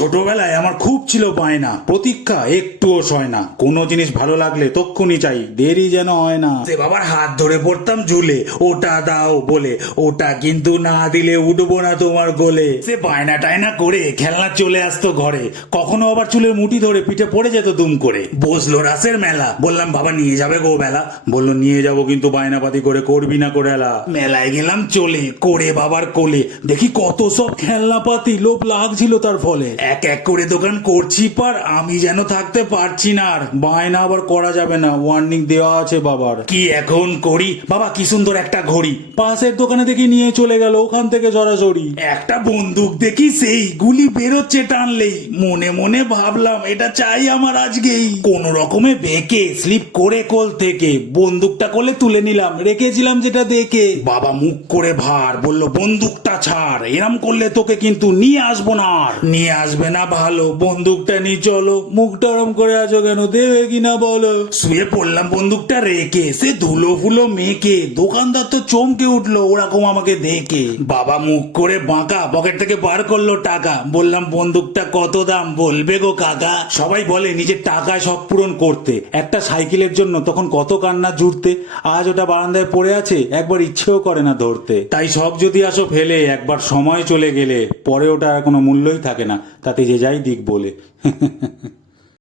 ছোটবেলায় আমার খুব ছিল বায়না, প্রতীক্ষা একটুও সয় না, কোনো জিনিস ভালো লাগলে তক্ষুনি চাই, দেরি যেন হয় না। সে বাবার হাত ধরে পড়তাম ঝুলে, ওটা দাও বলে, ওটা কিন্তু না দিলে উঠবো না তোমার গোলে। সে বায়না টায়না করে খেলনা চলে আসতো ঘরে, কখনো আবার চুলের মুঠি ধরে পিঠে পড়ে যেত দুম করে। বসলো রাসের মেলা, বললাম বাবা নিয়ে যাবে গো বেলা, বললো নিয়ে যাবো কিন্তু বায়নাপাতি করে করবি না করে এলা। মেলায় গেলাম চলে করে বাবার কোলে, দেখি কত সব খেলনাপাতি, লোভ লাগছিল তার ফলে। এক এক করে দোকান করছি পার, আমি যেন থাকতে পারছি না আর, বায়না আবার করা যাবে না, ওয়ার্নিং দেওয়া আছে বাবার। কি এখন করি বাবা, কি সুন্দর একটা ঘড়ি, পাশের দোকানে দেখি নিয়ে চলে গেল ওখান থেকে সরাসরি। একটা বন্দুক দেখি সেই গুলি বেরোচ্ছে টানলেই, মনে মনে ভাবলাম এটা চাই আমার আজকেই। কোন রকমে বেঁকে স্লিপ করে কোল থেকে বন্দুকটা কোলে তুলে নিলাম, রেখেছিলাম যেটা দেখে। বাবা মুখ করে ভার, বলল বন্দুকটা ছাড়, এরম করলে তোকে কিন্তু নিয়ে আসবো না আর। নিয়ে আসবে না ভালো, বন্দুকটা নিয়ে চলো। মুখটা ওরম করে আছো কেন, দেবে কিনা বলো। শুয়ে পড়লাম বন্দুকটা রেখে, সে ধুলো ফুলো মেখে, দোকানদার তো চমকে উঠলো ওরকম আমাকে দেখে। বাবা মুখ করে বাঁকা, পকেট থেকে বার করলো টাকা, বললাম বন্দুকটা কত দাম বলবে গো কাকা। সবাই বলে নিজের টাকায় শখ পূরণ করতে, একটা সাইকেলের জন্য তখন কত কান্না জুড়তে, আজ ওটা বারান্দায় পড়ে আছে, একবার ইচ্ছেও করে না ধরতে। তাই শখ যদি আসো ফেলে, একবার সময় চলে গেলে পরে ওটা আর কোনো মূল্যই থাকে না, তাতে যে যাই দিক বলে।